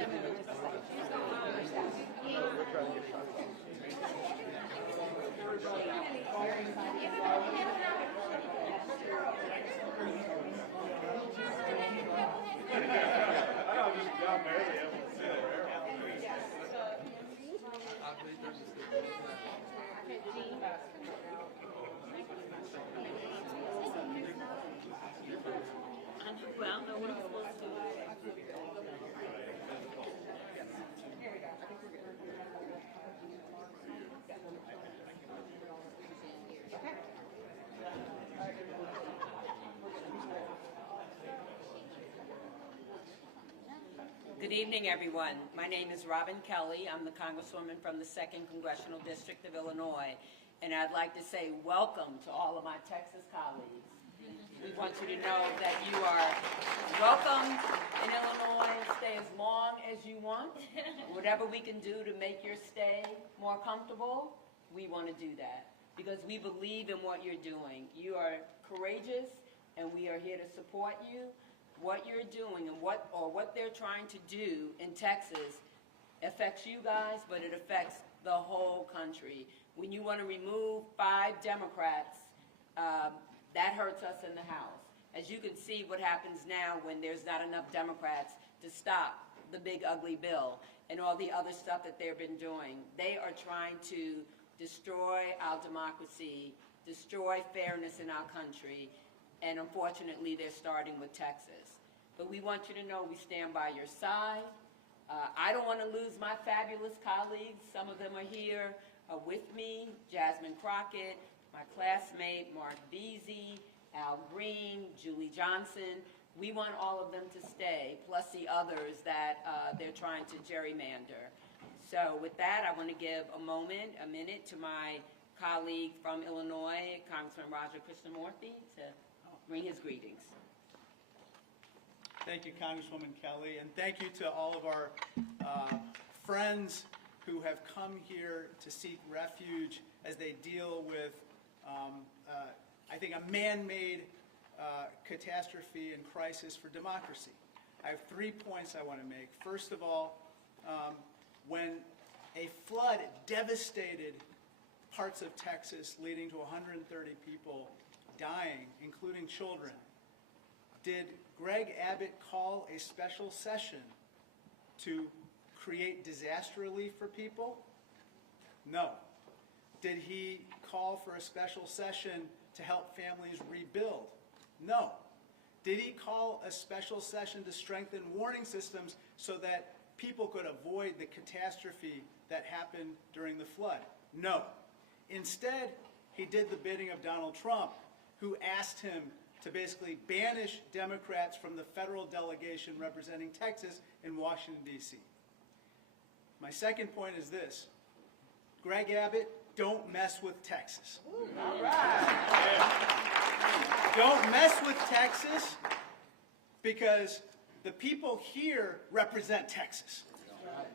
Well, no one's supposed to. Good evening, everyone. My name is Robin Kelly. I'm the Congresswoman from the 2nd Congressional District of Illinois, and I'd like to say welcome to all of my Texas colleagues. We want you to know that you are welcome in Illinois. Stay as long as you want. Whatever we can do to make your stay more comfortable, we want to do that because we believe in what you're doing. You are courageous, and we are here to support you. What you're doing and what they're trying to do in Texas affects you guys, but it affects the whole country. When you want to remove 5 Democrats, that hurts us in the House. As you can see what happens now when there's not enough Democrats to stop the big ugly bill and all the other stuff that they've been doing. They are trying to destroy our democracy, destroy fairness in our country, and unfortunately they're starting with Texas. But we want you to know we stand by your side. I don't want to lose my fabulous colleagues. Some of them are here with me. Jasmine Crockett, my classmate, Mark Beasy, Al Green, Julie Johnson. We want all of them to stay, plus the others that they're trying to gerrymander. So with that, I want to give a minute to my colleague from Illinois, Congressman Raja Krishnamurthy, to bring his greetings. Thank you, Congresswoman Kelly, and thank you to all of our friends who have come here to seek refuge as they deal with, I think, a man-made catastrophe and crisis for democracy. I have 3 points I want to make. First of all, when a flood devastated parts of Texas, leading to 130 people dying, including children, did Greg Abbott call a special session to create disaster relief for people? No. Did he call for a special session to help families rebuild? No. Did he call a special session to strengthen warning systems so that people could avoid the catastrophe that happened during the flood? No. Instead, he did the bidding of Donald Trump, who asked him to basically banish Democrats from the federal delegation representing Texas in Washington, D.C. My second point is this. Greg Abbott, don't mess with Texas. Ooh, all right. Don't mess with Texas because the people here represent Texas.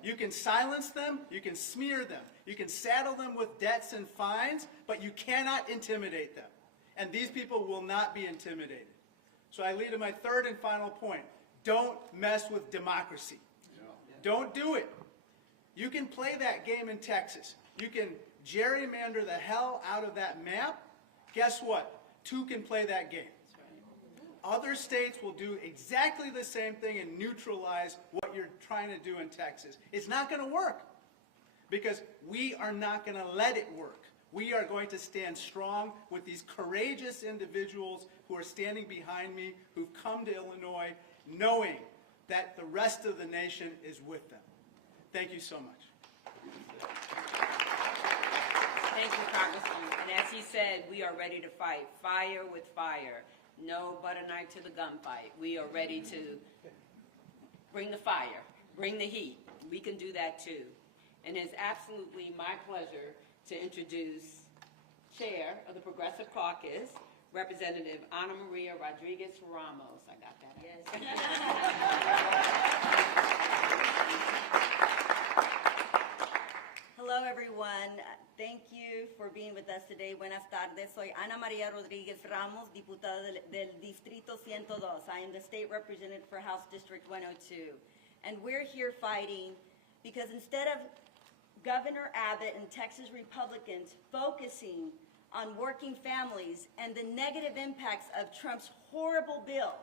You can silence them, you can smear them, you can saddle them with debts and fines, but you cannot intimidate them. And these people will not be intimidated. So I lead to my third and final point. Don't mess with democracy. Don't do it. You can play that game in Texas. You can gerrymander the hell out of that map. Guess what? 2 can play that game. Other states will do exactly the same thing and neutralize what you're trying to do in Texas. It's not going to work because we are not going to let it work. We are going to stand strong with these courageous individuals who are standing behind me, who've come to Illinois, knowing that the rest of the nation is with them. Thank you so much. Thank you, Congressman. And as he said, we are ready to fight fire with fire. No butter knife to the gunfight. We are ready to bring the fire, bring the heat. We can do that too. And it's absolutely my pleasure to introduce Chair of the Progressive Caucus, Representative Ana Maria Rodriguez Ramos. I got that. Yes. Hello, everyone. Thank you for being with us today. Buenas tardes. Soy Ana Maria Rodriguez Ramos, diputada del Distrito 102. I am the state representative for House District 102. And we're here fighting because instead of Governor Abbott and Texas Republicans focusing on working families and the negative impacts of Trump's horrible bill,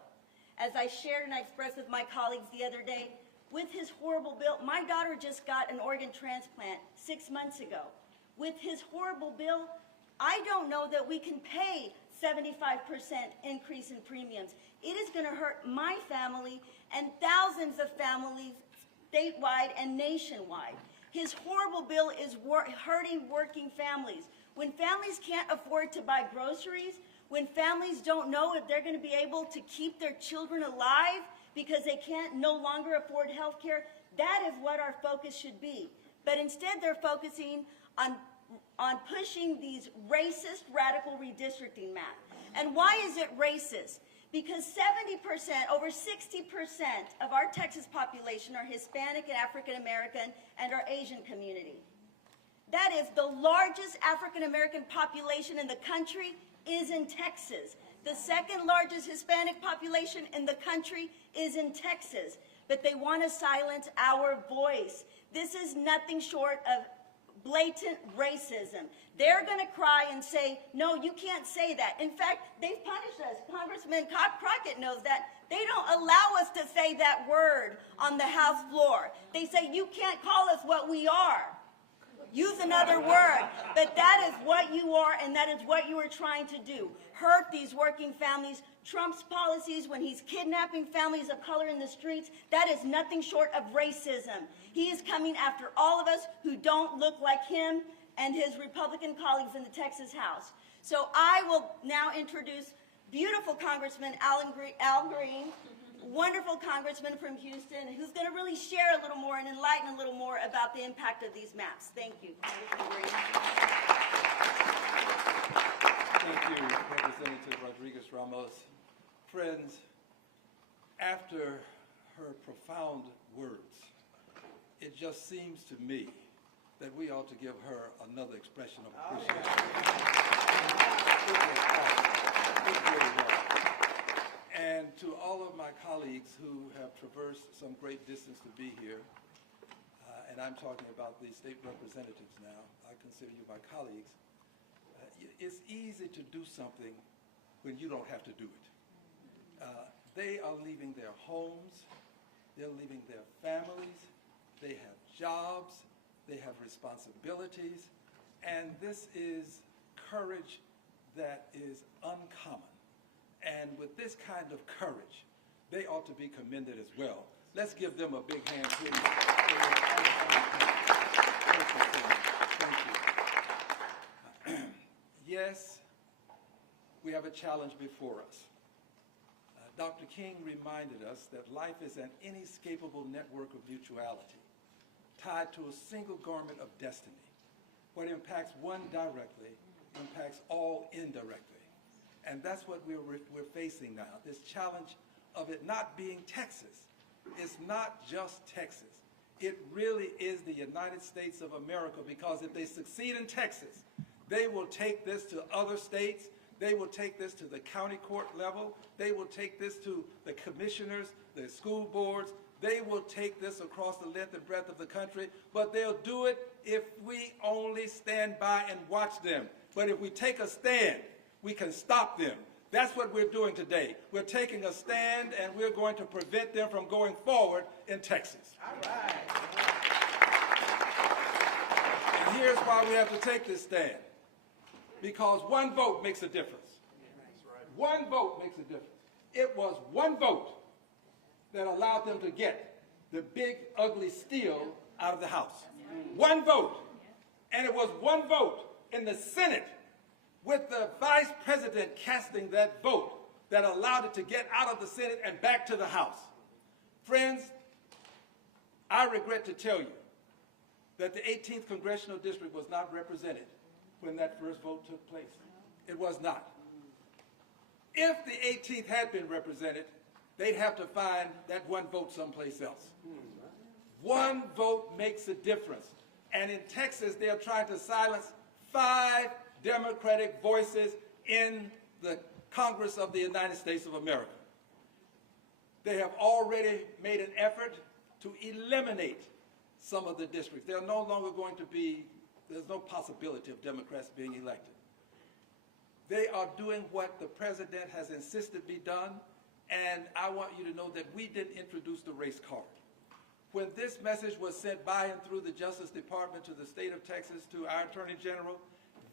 as I shared and I expressed with my colleagues the other day, with his horrible bill, my daughter just got an organ transplant 6 months ago. With his horrible bill, I don't know that we can pay 75% increase in premiums. It is going to hurt my family and thousands of families statewide and nationwide. His horrible bill is hurting working families. When families can't afford to buy groceries, when families don't know if they're going to be able to keep their children alive because they can't no longer afford health care, that is what our focus should be. But instead they're focusing on pushing these racist, radical redistricting maps. And why is it racist? Because 70%, over 60% of our Texas population are Hispanic and African American and our Asian community. That is the largest African American population in the country is in Texas. The second largest Hispanic population in the country is in Texas. But they want to silence our voice. This is nothing short of blatant racism. They're going to cry and say, no, you can't say that. In fact, they've punished us. Congressman Crockett knows that. They don't allow us to say that word on the House floor. They say, you can't call us what we are. Use another word. But that is what you are, and that is what you are trying to do. Hurt these working families. Trump's policies when he's kidnapping families of color in the streets, that is nothing short of racism. He is coming after all of us who don't look like him and his Republican colleagues in the Texas House. So I will now introduce beautiful Congressman Al Green, wonderful congressman from Houston, who's going to really share a little more and enlighten a little more about the impact of these maps. Thank you. Thank you, Representative Rodriguez-Ramos. Friends, after her profound words, it just seems to me that we ought to give her another expression of appreciation. It really was. And to all of my colleagues who have traversed some great distance to be here, and I'm talking about the state representatives now, I consider you my colleagues, it's easy to do something when you don't have to do it. They are leaving their homes, they're leaving their families, they have jobs, they have responsibilities, and this is courage that is uncommon. And with this kind of courage, they ought to be commended as well. Let's give them a big hand, please. Thank you. Yes, we have a challenge before us. Dr. King reminded us that life is an inescapable network of mutuality, tied to a single garment of destiny. What impacts one directly impacts all indirectly. And that's what we're facing now, this challenge of it not being Texas. It's not just Texas. It really is the United States of America, because if they succeed in Texas, they will take this to other states. They will take this to the county court level. They will take this to the commissioners, the school boards. They will take this across the length and breadth of the country, but they'll do it if we only stand by and watch them. But if we take a stand, we can stop them. That's what we're doing today. We're taking a stand, and we're going to prevent them from going forward in Texas. All right. And here's why we have to take this stand. Because one vote makes a difference. One vote makes a difference. It was one vote that allowed them to get the big, ugly steal out of the House. One vote. And it was one vote in the Senate, with the vice president casting that vote, that allowed it to get out of the Senate and back to the House. Friends, I regret to tell you that the 18th Congressional District was not represented when that first vote took place. It was not. If the 18th had been represented, they'd have to find that one vote someplace else. One vote makes a difference. And in Texas, they're trying to silence 5 Democratic voices in the Congress of the United States of America. They have already made an effort to eliminate some of the districts. They're no longer going to be, there's no possibility of Democrats being elected. They are doing what the president has insisted be done, and I want you to know that we didn't introduce the race card. When this message was sent by and through the Justice Department to the state of Texas, to our Attorney General,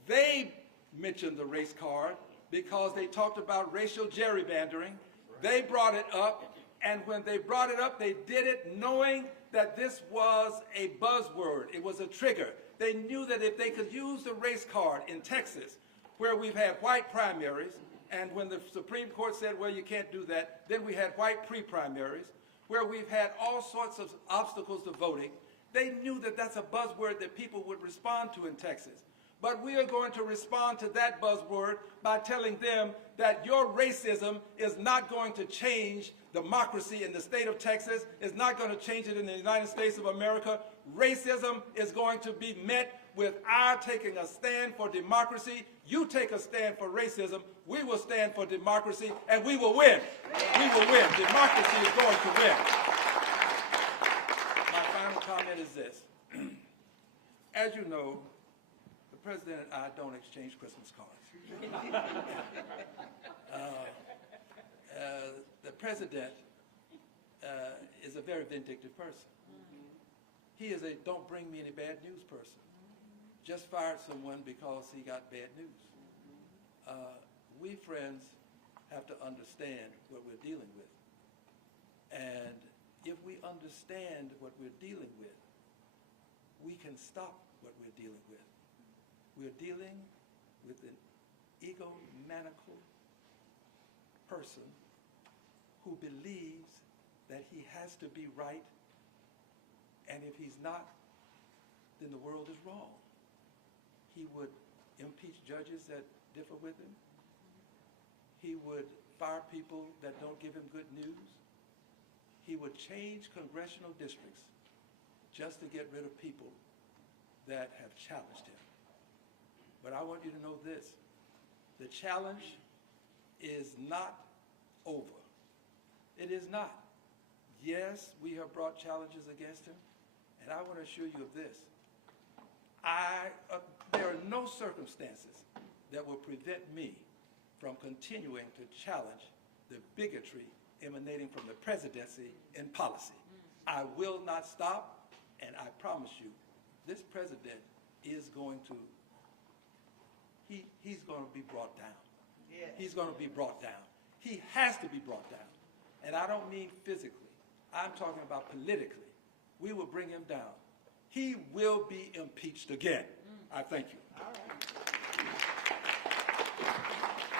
they mentioned the race card because they talked about racial gerrymandering. They brought it up, and when they brought it up, they did it knowing that this was a buzzword. It was a trigger. They knew that if they could use the race card in Texas, where we've had white primaries, and when the Supreme Court said, well, you can't do that, then we had white pre-primaries, where we've had all sorts of obstacles to voting. They knew that that's a buzzword that people would respond to in Texas. But we are going to respond to that buzzword by telling them that your racism is not going to change democracy in the state of Texas, is not going to change it in the United States of America. Racism is going to be met with our taking a stand for democracy. You take a stand for racism, we will stand for democracy, and we will win. We will win. Democracy is going to win. My final comment is this. As you know, the president and I don't exchange Christmas cards. The president is a very vindictive person. He is a don't bring me any bad news person. Just fired someone because he got bad news. We, friends, have to understand what we're dealing with. And if we understand what we're dealing with, we can stop what we're dealing with. We're dealing with an egomaniacal person who believes that he has to be right, and if he's not, then the world is wrong. He would impeach judges that differ with him. He would fire people that don't give him good news. He would change congressional districts just to get rid of people that have challenged him. But I want you to know this. The challenge is not over. It is not. Yes, we have brought challenges against him, and I want to assure you of this. There are no circumstances that will prevent me from continuing to challenge the bigotry emanating from the presidency in policy. I will not stop, and I promise you, this president is going to, he's going to be brought down. Yeah. He's going to be brought down. He has to be brought down. And I don't mean physically. I'm talking about politically. We will bring him down. He will be impeached again. I thank you. All right.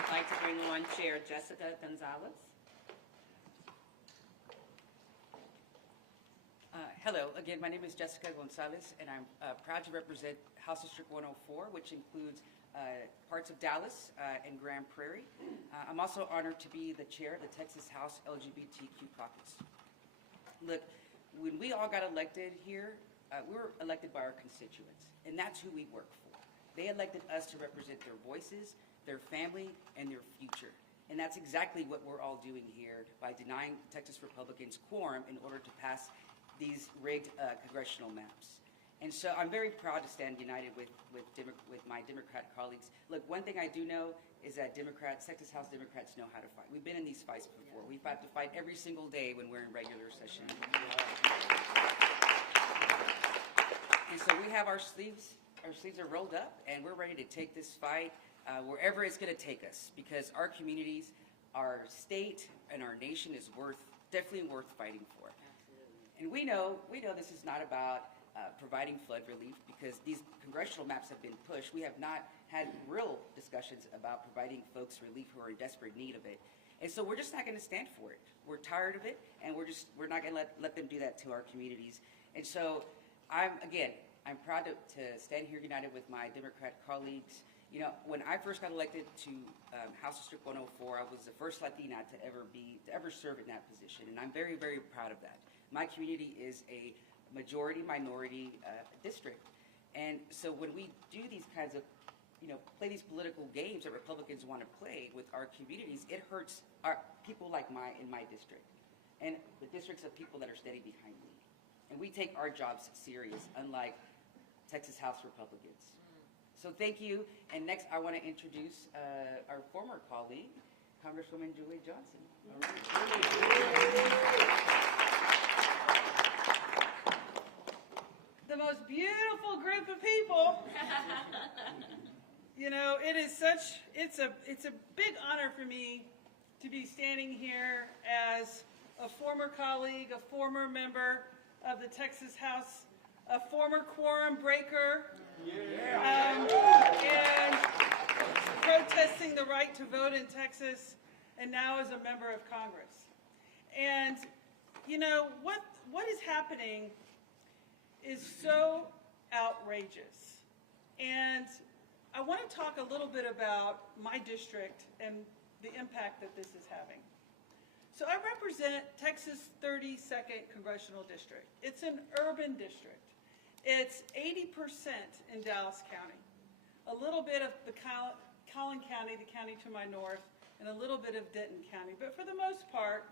I'd like to bring on Chair Jessica Gonzalez. Hello, again, my name is Jessica Gonzalez, and I'm proud to represent House District 104, which includes parts of Dallas and Grand Prairie. I'm also honored to be the chair of the Texas House LGBTQ Caucus. Look, when we all got elected here, we were elected by our constituents, and that's who we work for. They elected us to represent their voices, their family, and their future. And that's exactly what we're all doing here by denying Texas Republicans quorum in order to pass these rigged congressional maps. And so I'm very proud to stand united with my Democrat colleagues. Look, one thing I do know is that Texas House Democrats know how to fight. We've been in these fights before. We've had to fight every single day when we're in regular session. And so we have our sleeves are rolled up, and we're ready to take this fight wherever it's going to take us, because our communities, our state, and our nation is definitely worth fighting for. And we know this is not about providing flood relief, because these congressional maps have been pushed. We have not had real discussions about providing folks relief who are in desperate need of it. And so we're just not going to stand for it. We're tired of it, and we're not going to let them do that to our communities. And so I'm proud to stand here united with my Democrat colleagues. You know, when I first got elected to House District 104, I was the first Latina to ever serve in that position, and I'm very, very proud of that. My community is a majority-minority district, and so when we do these kinds of, play these political games that Republicans want to play with our communities, it hurts our people like in my district, and the districts of people that are standing behind me. And we take our jobs serious, unlike Texas House Republicans. So thank you. And next, I want to introduce our former colleague, Congresswoman Julie Johnson. All right. The most beautiful group of people. You know, it's a big honor for me to be standing here as a former colleague, a former member of the Texas House, a former quorum breaker, and protesting the right to vote in Texas, and now as a member of Congress. And, you know, what is happening is so outrageous. And I want to talk a little bit about my district and the impact that this is having. So I represent Texas' 32nd Congressional District. It's an urban district. It's 80% in Dallas County, a little bit of the Collin County, the county to my north, and a little bit of Denton County. But for the most part,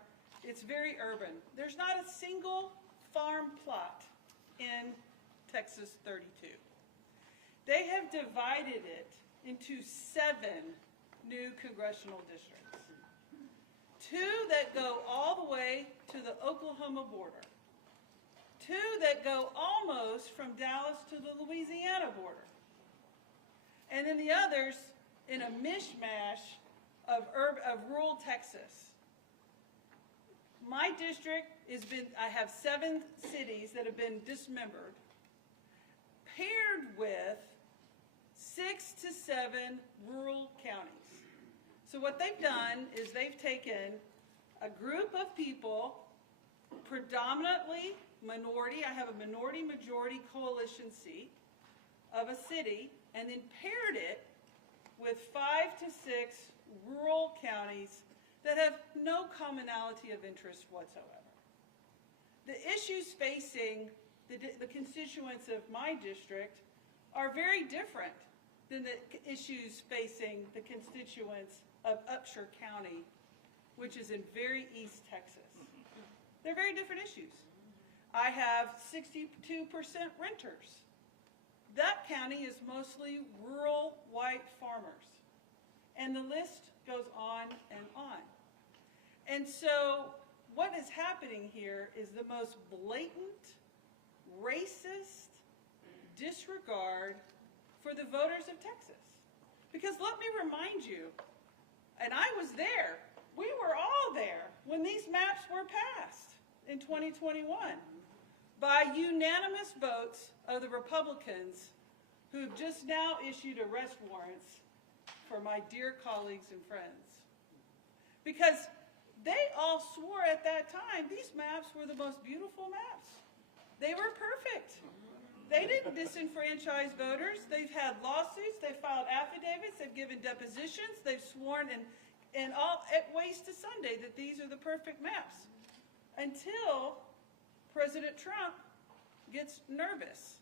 it's very urban. There's not a single farm plot in Texas 32. They have divided it into 7 new congressional districts. 2 that go all the way to the Oklahoma border. 2 that go almost from Dallas to the Louisiana border. And then the others in a mishmash of rural Texas. My district I have 7 cities that have been dismembered, paired with 6 to 7 rural counties. So what they've done is they've taken a group of people, predominantly minority, I have a minority-majority coalition seat of a city, and then paired it with 5 to 6 rural counties that have no commonality of interest whatsoever. The issues facing the constituents of my district are very different than the issues facing the constituents of Upshur County, which is in very East Texas. They're very different issues. I have 62% renters. That county is mostly rural white farmers. And the list goes on and on. And so what is happening here is the most blatant, racist disregard for the voters of Texas. Because let me remind you, and I was there, we were all there when these maps were passed in 2021 by unanimous votes of the Republicans who have just now issued arrest warrants for my dear colleagues and friends. Because they all swore at that time these maps were the most beautiful maps. They were perfect. They didn't disenfranchise voters. They've had lawsuits, they've filed affidavits, they've given depositions, they've sworn and all at waste to Sunday that these are the perfect maps. Until President Trump gets nervous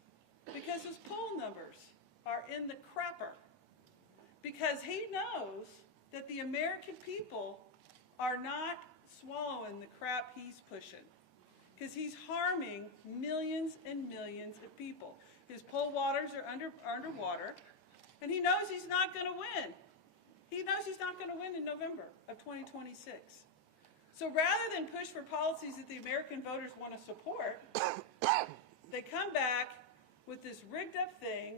because his poll numbers are in the crapper. Because he knows that the American people are not swallowing the crap he's pushing. Because he's harming millions and millions of people. His poll waters are underwater, and he knows he's not going to win. He knows he's not going to win in November of 2026. So rather than push for policies that the American voters want to support, they come back with this rigged up thing,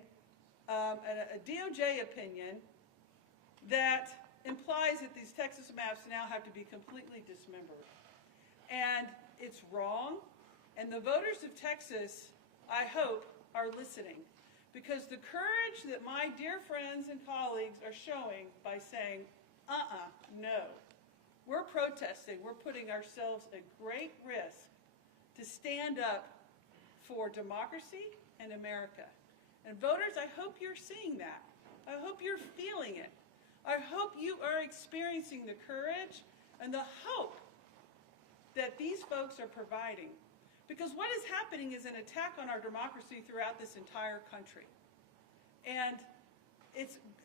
a DOJ opinion that implies that these Texas maps now have to be completely dismembered. And it's wrong, and the voters of Texas, I hope, are listening. Because the courage that my dear friends and colleagues are showing by saying, no, we're protesting, we're putting ourselves at great risk to stand up for democracy and America. And voters, I hope you're seeing that. I hope you're feeling it. I hope you are experiencing the courage and the hope that these folks are providing. Because what is happening is an attack on our democracy throughout this entire country. And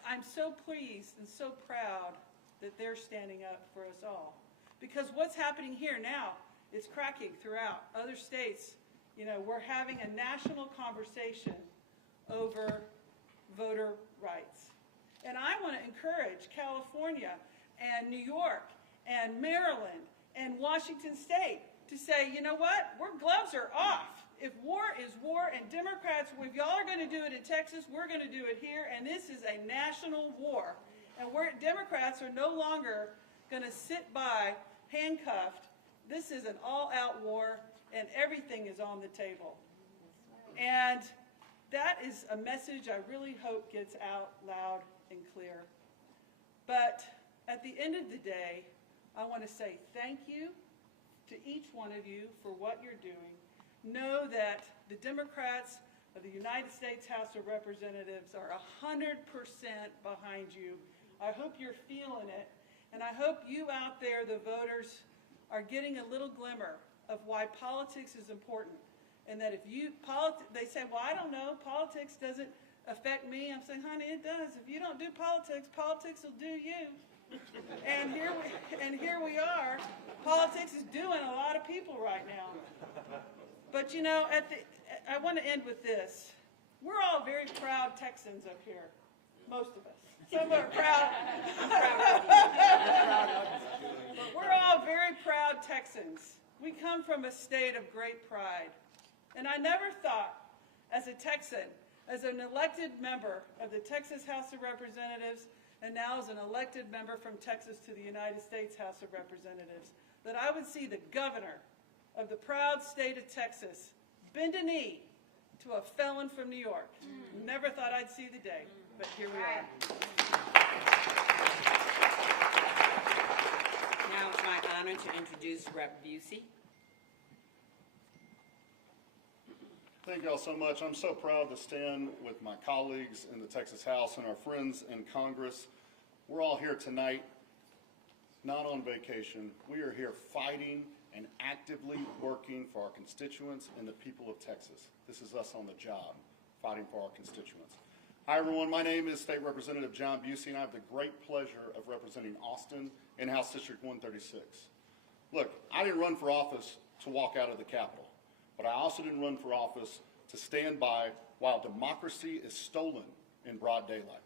I'm so pleased and so proud that they're standing up for us all. Because what's happening here now is cracking throughout other states You know, we're having a national conversation over voter rights. And I want to encourage California and New York and Maryland and Washington State to say, you know what, our gloves are off. If war is war, and Democrats, if y'all are going to do it in Texas, we're going to do it here, and this is a national war. And Democrats are no longer going to sit by handcuffed. This is an all-out war, and everything is on the table. And that is a message I really hope gets out loud and clear. But at the end of the day, I want to say thank you to each one of you for what you're doing. Know that the Democrats of the United States House of Representatives are 100% behind you. I hope you're feeling it, and I hope you out there, the voters, are getting a little glimmer of why politics is important. And that if they say, well, I don't know, politics doesn't affect me. I'm saying, honey, it does. If you don't do politics, politics will do you. And here we are. Politics is doing a lot of people right now. But you know, I want to end with this. We're all very proud Texans up here, most of us. Some are proud. But we're all very proud Texans. We come from a state of great pride. And I never thought, as a Texan, as an elected member of the Texas House of Representatives, and now as an elected member from Texas to the United States House of Representatives, that I would see the governor of the proud state of Texas bend a knee to a felon from New York. Never thought I'd see the day, but here we are. Now it's my honor to introduce Rep. Busey. Thank you all so much. I'm so proud to stand with my colleagues in the Texas House and our friends in Congress. We're all here tonight, not on vacation. We are here fighting and actively working for our constituents and the people of Texas. This is us on the job, fighting for our constituents. Hi, everyone. My name is State Representative John Busey, and I have the great pleasure of representing Austin in House District 136. Look, I didn't run for office to walk out of the Capitol. But I also didn't run for office to stand by while democracy is stolen in broad daylight.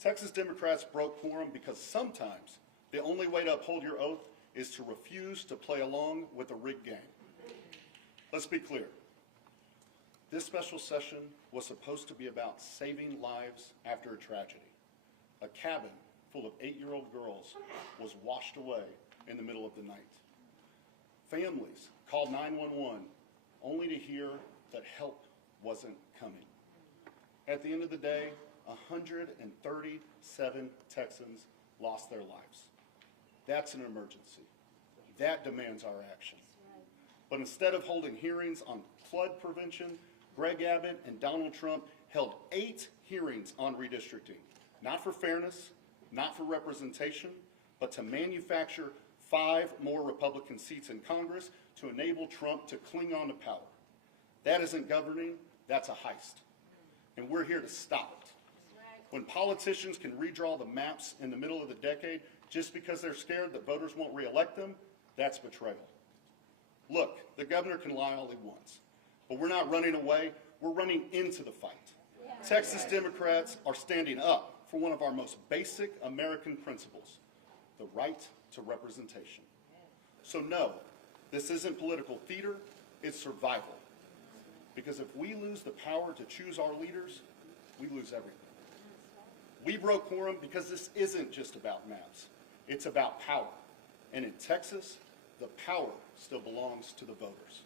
Texas Democrats broke quorum because sometimes the only way to uphold your oath is to refuse to play along with a rigged game. Let's be clear. This special session was supposed to be about saving lives after a tragedy. A cabin full of 8-year-old girls was washed away in the middle of the night. Families called 911 only to hear that help wasn't coming. At the end of the day, 137 Texans lost their lives. That's an emergency. That demands our action. But instead of holding hearings on flood prevention, Greg Abbott and Donald Trump held 8 hearings on redistricting, not for fairness, not for representation, but to manufacture 5 more Republican seats in Congress to enable Trump to cling on to power. That isn't governing, that's a heist. And we're here to stop it. When politicians can redraw the maps in the middle of the decade just because they're scared that voters won't reelect them, that's betrayal. Look, the governor can lie all he wants, but we're not running away, we're running into the fight. Texas Democrats are standing up for one of our most basic American principles, the right to representation. So no, this isn't political theater, it's survival. Because if we lose the power to choose our leaders, we lose everything. We broke quorum because this isn't just about maps, it's about power. And in Texas, the power still belongs to the voters.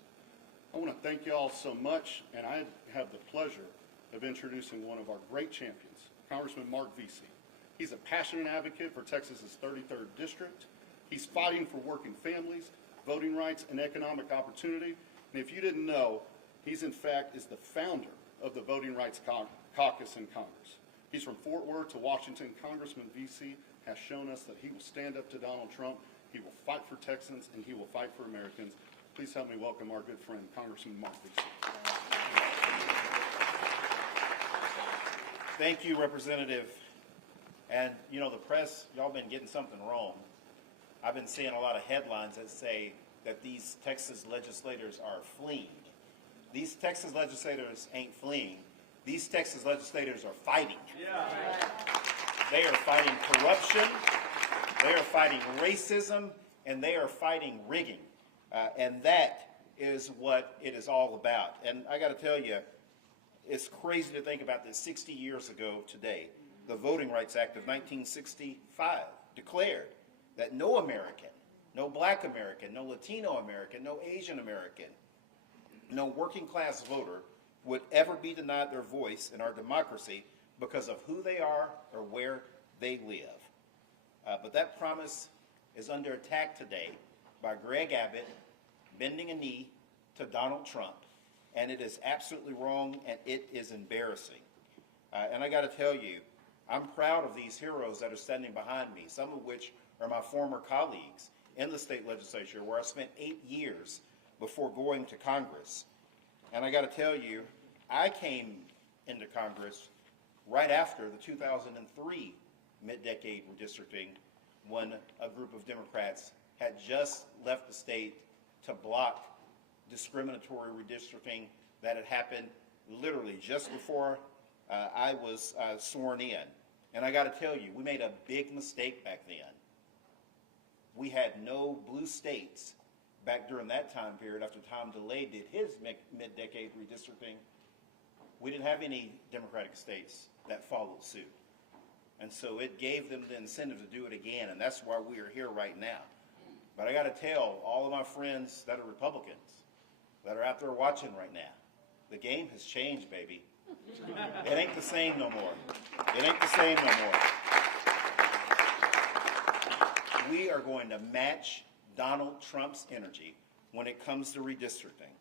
I want to thank you all so much, and I have the pleasure of introducing one of our great champions, Congressman Mark Vesey. He's a passionate advocate for Texas's 33rd district. He's fighting for working families, voting rights, and economic opportunity. And if you didn't know, he's in fact is the founder of the Voting Rights Caucus in Congress. He's from Fort Worth to Washington. Congressman Vesey has shown us that he will stand up to Donald Trump, he will fight for Texans, and he will fight for Americans. Please help me welcome our good friend, Congressman Mark Vesey. Thank you, Representative. And, you know, the press, y'all been getting something wrong. I've been seeing a lot of headlines that say that these Texas legislators are fleeing. these Texas legislators ain't fleeing. These Texas legislators are fighting. They are fighting corruption, they are fighting racism, and they are fighting rigging. And that is what it is all about. And I got to tell you, it's crazy to think about this. 60 years ago today, the Voting Rights Act of 1965 declared that no American, no black American, no Latino American, no Asian American, no working class voter would ever be denied their voice in our democracy because of who they are or where they live. But that promise is under attack today by Greg Abbott bending a knee to Donald Trump, and it is absolutely wrong, and it is embarrassing. And I got to tell you, I'm proud of these heroes that are standing behind me, some of which are my former colleagues in the state legislature, where I spent 8 years before going to Congress. And I got to tell you, I came into Congress right after the 2003 mid-decade redistricting, when a group of Democrats had just left the state to block discriminatory redistricting that had happened literally just before I was sworn in. And I got to tell you, we made a big mistake back then. We had no blue states back during that time period after Tom DeLay did his mid-decade redistricting. We didn't have any Democratic states that followed suit. And so it gave them the incentive to do it again, and that's why we are here right now. But I got to tell all of my friends that are Republicans, that are out there watching right now, the game has changed, baby. It ain't the same no more. It ain't the same no more. We are going to match Donald Trump's energy when it comes to redistricting.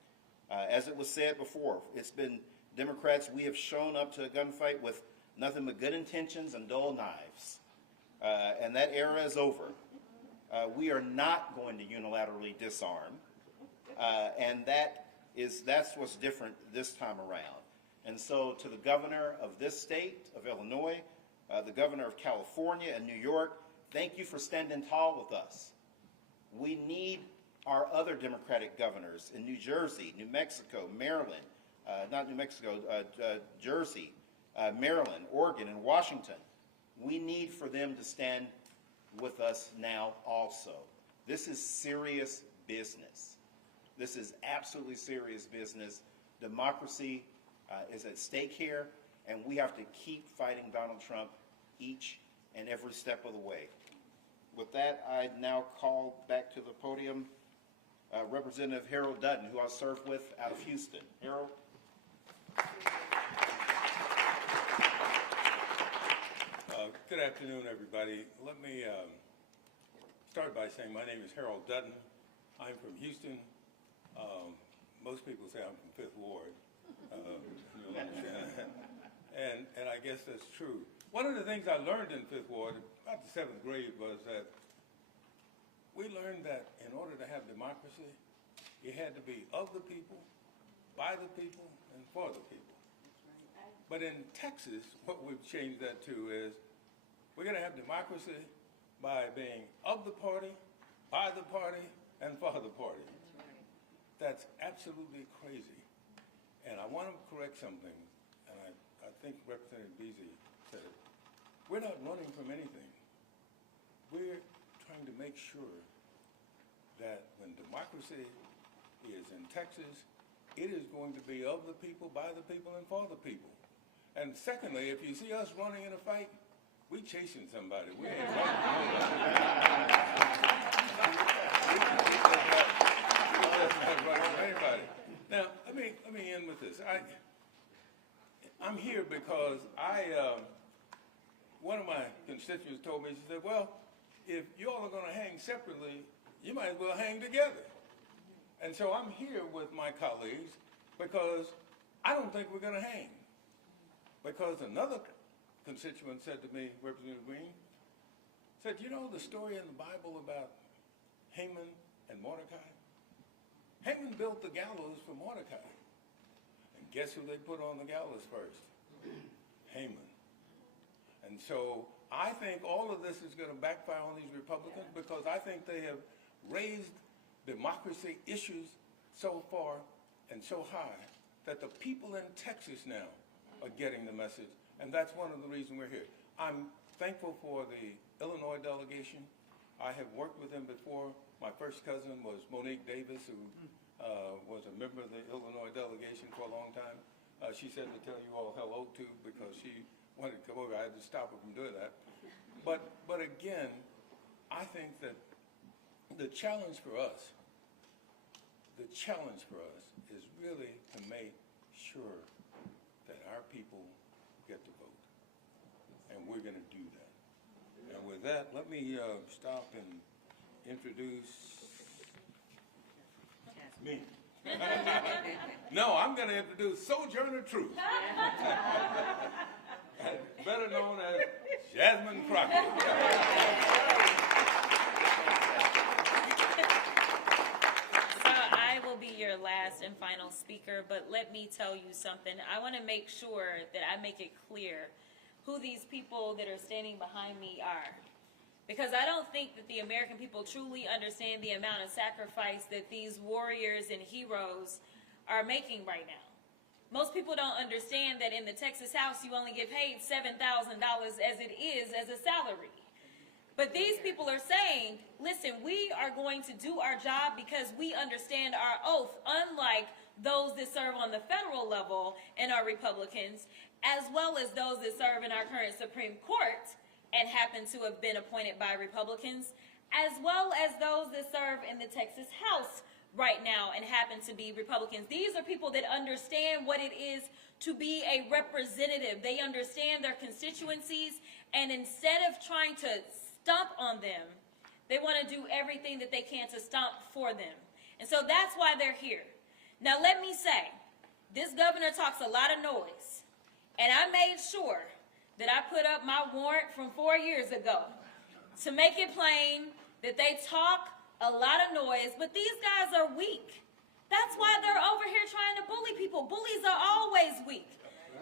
As it was said before, it's been Democrats, we have shown up to a gunfight with nothing but good intentions and dull knives. And that era is over. We are not going to unilaterally disarm. And that's what's different this time around. And so to the governor of this state, of Illinois, the governor of California and New York, thank you for standing tall with us. We need our other Democratic governors in New Jersey, New Mexico, Maryland, Jersey, Maryland, Oregon, and Washington. We need for them to stand with us now also. This is serious business. This is absolutely serious business. Democracy is at stake here, and we have to keep fighting Donald Trump each and every step of the way. With that, I now call back to the podium Representative Harold Dutton, who I served with out of Houston. Harold? Good afternoon, everybody. Let me start by saying my name is Harold Dutton. I'm from Houston. Most people say I'm from Fifth Ward. You'll understand that. And I guess that's true. One of the things I learned in Fifth Ward, about the 7th grade, was that we learned that in order to have democracy, you had to be of the people, by the people, and for the people. But in Texas, what we've changed that to is we're going to have democracy by being of the party, by the party, and for the party. That's absolutely crazy. And I want to correct something, and I think Representative Beasley said it. We're not running from anything. We're trying to make sure that when democracy is in Texas, it is going to be of the people, by the people, and for the people. And secondly, if you see us running in a fight, we chasing somebody. We ain't running. We running from anybody. Now, let me end with this. I'm here because one of my constituents told me, she said, well, if you all are going to hang separately, you might as well hang together. And so I'm here with my colleagues because I don't think we're going to hang. Because another constituent said to me, Representative Green, said, you know the story in the Bible about Haman and Mordecai? Haman built the gallows for Mordecai. And guess who they put on the gallows first? Haman. And so I think all of this is going to backfire on these Republicans because I think they have raised democracy issues so far and so high that the people in Texas now are getting the message, and that's one of the reasons we're here. I'm thankful for the Illinois delegation. I have worked with them before. My first cousin was Monique Davis, who was a member of the Illinois delegation for a long time. She said to tell you all hello to because she wanted to come over. I had to stop her from doing that. But again, I think that the challenge for us is really to make sure that our people get to vote. And we're going to do that. And with that, let me stop and introduce me. No, I'm going to introduce Sojourner Truth, better known as Jasmine Crockett. So I will be your last and final speaker, but let me tell you something. I want to make sure that I make it clear who these people that are standing behind me are. Because I don't think that the American people truly understand the amount of sacrifice that these warriors and heroes are making right now. Most people don't understand that in the Texas House, you only get paid $7,000 as it is as a salary. But these people are saying, listen, we are going to do our job because we understand our oath, unlike those that serve on the federal level and are Republicans, as well as those that serve in our current Supreme Court and happen to have been appointed by Republicans, as well as those that serve in the Texas House right now and happen to be Republicans. These are people that understand what it is to be a representative. They understand their constituencies, and instead of trying to stomp on them, they want to do everything that they can to stomp for them. And so that's why they're here. Now let me say, this governor talks a lot of noise, and I made sure that I put up my warrant from 4 years ago to make it plain that they talk a lot of noise, but these guys are weak. That's why they're over here trying to bully people. Bullies are always weak.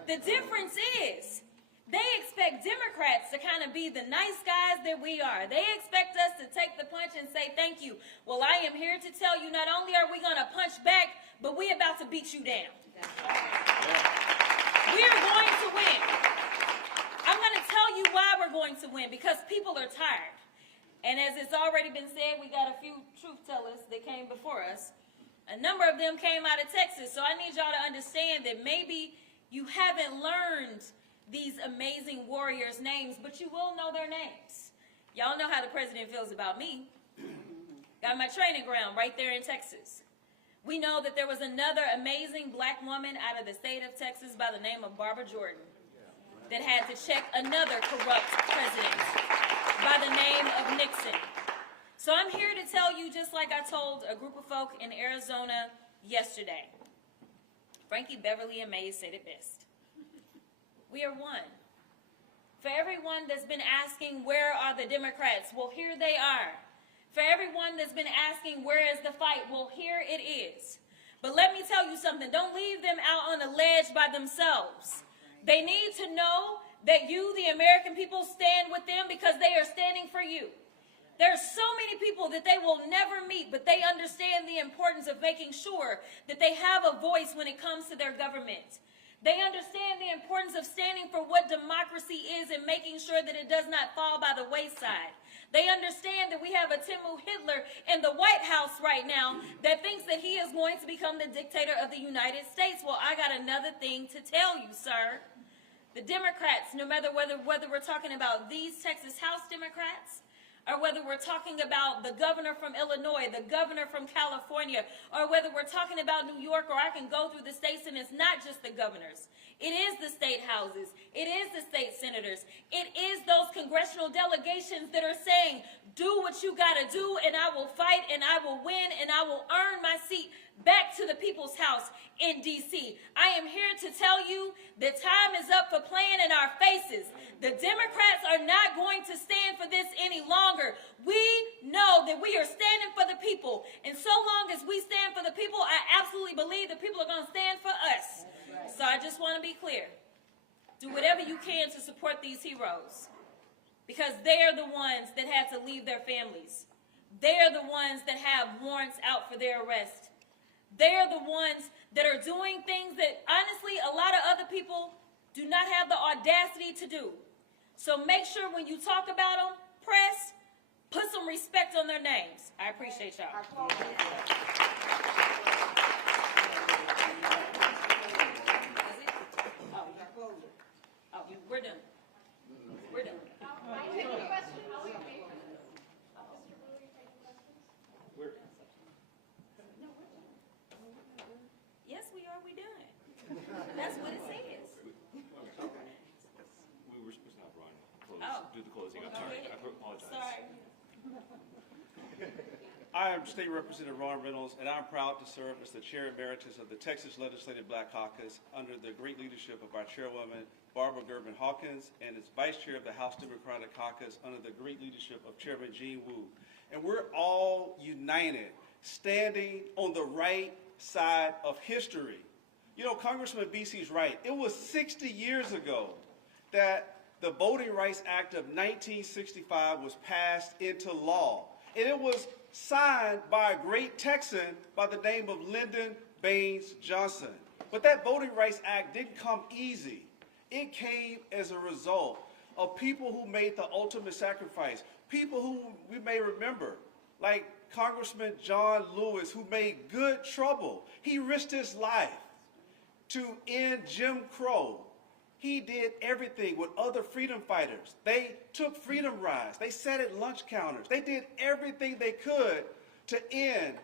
The difference is they expect Democrats to kind of be the nice guys that we are. They expect us to take the punch and say thank you. Well, I am here to tell you not only are we going to punch back, but we're about to beat you down. We are going to win. I'm going to tell you why we're going to win, because people are tired. And as it's already been said, we got a few truth tellers that came before us. A number of them came out of Texas, so I need y'all to understand that maybe you haven't learned these amazing warriors' names, but you will know their names. Y'all know how the president feels about me. Got my training ground right there in Texas. We know that there was another amazing black woman out of the state of Texas by the name of Barbara Jordan that had to check another corrupt president by the name of Nixon. So I'm here to tell you, just like I told a group of folk in Arizona yesterday. Frankie Beverly and Mays said it best. We are one. For everyone that's been asking, where are the Democrats? Well, here they are. For everyone that's been asking, where is the fight? Well, here it is. But let me tell you something. Don't leave them out on a ledge by themselves. They need to know that you, the American people, stand with them because they are standing for you. There are so many people that they will never meet, but they understand the importance of making sure that they have a voice when it comes to their government. They understand the importance of standing for what democracy is and making sure that it does not fall by the wayside. They understand that we have a Timu Hitler in the White House right now that thinks that he is going to become the dictator of the United States. Well, I got another thing to tell you, sir. The Democrats, no matter whether we're talking about these Texas House Democrats, or whether we're talking about the governor from Illinois, the governor from California, or whether we're talking about New York, or I can go through the states and it's not just the governors. It is the state houses. It is the state senators. It is those congressional delegations that are saying, do what you got to do and I will fight and I will win and I will earn my seat back to the people's house in D.C. I am here to tell you that time is up for playing in our faces. The Democrats are not going to stand for this any longer. We know that we are standing for the people. And so long as we stand for the people, I absolutely believe the people are going to stand for us. So I just want to be clear. Do whatever you can to support these heroes, because they are the ones that had to leave their families. They are the ones that have warrants out for their arrest. They're the ones that are doing things that, honestly, a lot of other people do not have the audacity to do. So make sure when you talk about them, press, put some respect on their names. I appreciate y'all. We're done. We're done. Yes, we are. We done. That's what it says. We were supposed to have Ron do the closing. I'm Go sorry. ahead. I apologize. Sorry. I am State Representative Ron Reynolds, and I'm proud to serve as the Chair Emeritus of the Texas Legislative Black Caucus under the great leadership of our Chairwoman, Barbara Gerben Hawkins, and as Vice Chair of the House Democratic Caucus under the great leadership of Chairman Gene Wu. And we're all united, standing on the right side of history. You know, Congressman BC's right. It was 60 years ago that the Voting Rights Act of 1965 was passed into law. And it was signed by a great Texan by the name of Lyndon Baines Johnson. But that Voting Rights Act didn't come easy. It came as a result of people who made the ultimate sacrifice, people who we may remember, like Congressman John Lewis, who made good trouble. He risked his life to end Jim Crow. He did everything with other freedom fighters. They took freedom rides. They sat at lunch counters. They did everything they could to end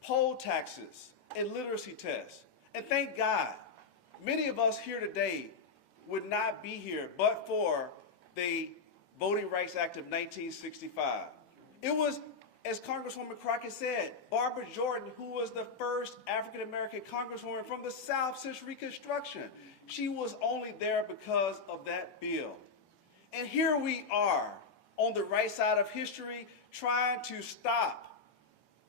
poll taxes and literacy tests. And thank God, many of us here today would not be here but for the Voting Rights Act of 1965. It was, as Congresswoman Crockett said, Barbara Jordan, who was the first African-American congresswoman from the South since Reconstruction. She was only there because of that bill. And here we are on the right side of history trying to stop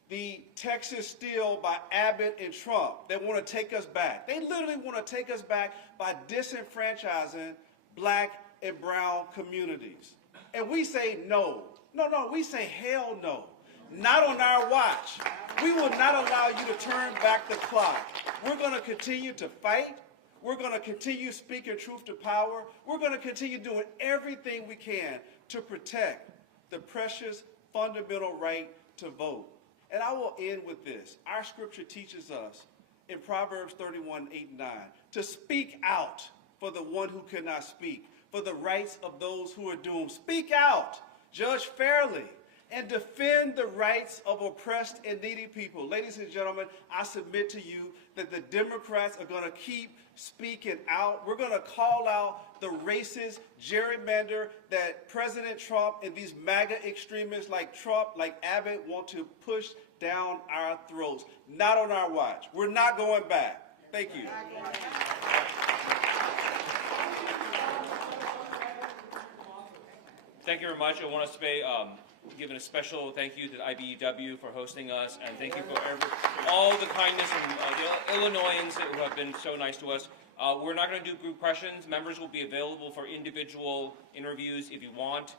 the Texas steal by Abbott and Trump. They want to take us back. They literally want to take us back by disenfranchising black and brown communities. And we say no. No, we say hell no. Not on our watch. We will not allow you to turn back the clock. We're going to continue to fight. We're going to continue speaking truth to power. We're going to continue doing everything we can to protect the precious fundamental right to vote. And I will end with this. Our scripture teaches us in Proverbs 31:8-9 to speak out for the one who cannot speak, for the rights of those who are doomed. Speak out, judge fairly, and defend the rights of oppressed and needy people. Ladies and gentlemen, I submit to you that the Democrats are going to keep speaking out. We're going to call out the racist gerrymander that President Trump and these MAGA extremists like Trump, like Abbott, want to push down our throats. Not on our watch. We're not going back. Thank you. Thank you very much. I want to say, giving a special thank you to the IBEW for hosting us, and thank you for all the kindness and the Illinoisans who have been so nice to us. We're not going to do group questions. Members will be available for individual interviews if you want,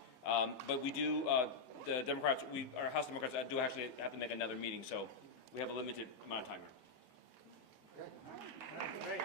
but we do, the Democrats, our House Democrats do actually have to make another meeting, so we have a limited amount of time here. Great.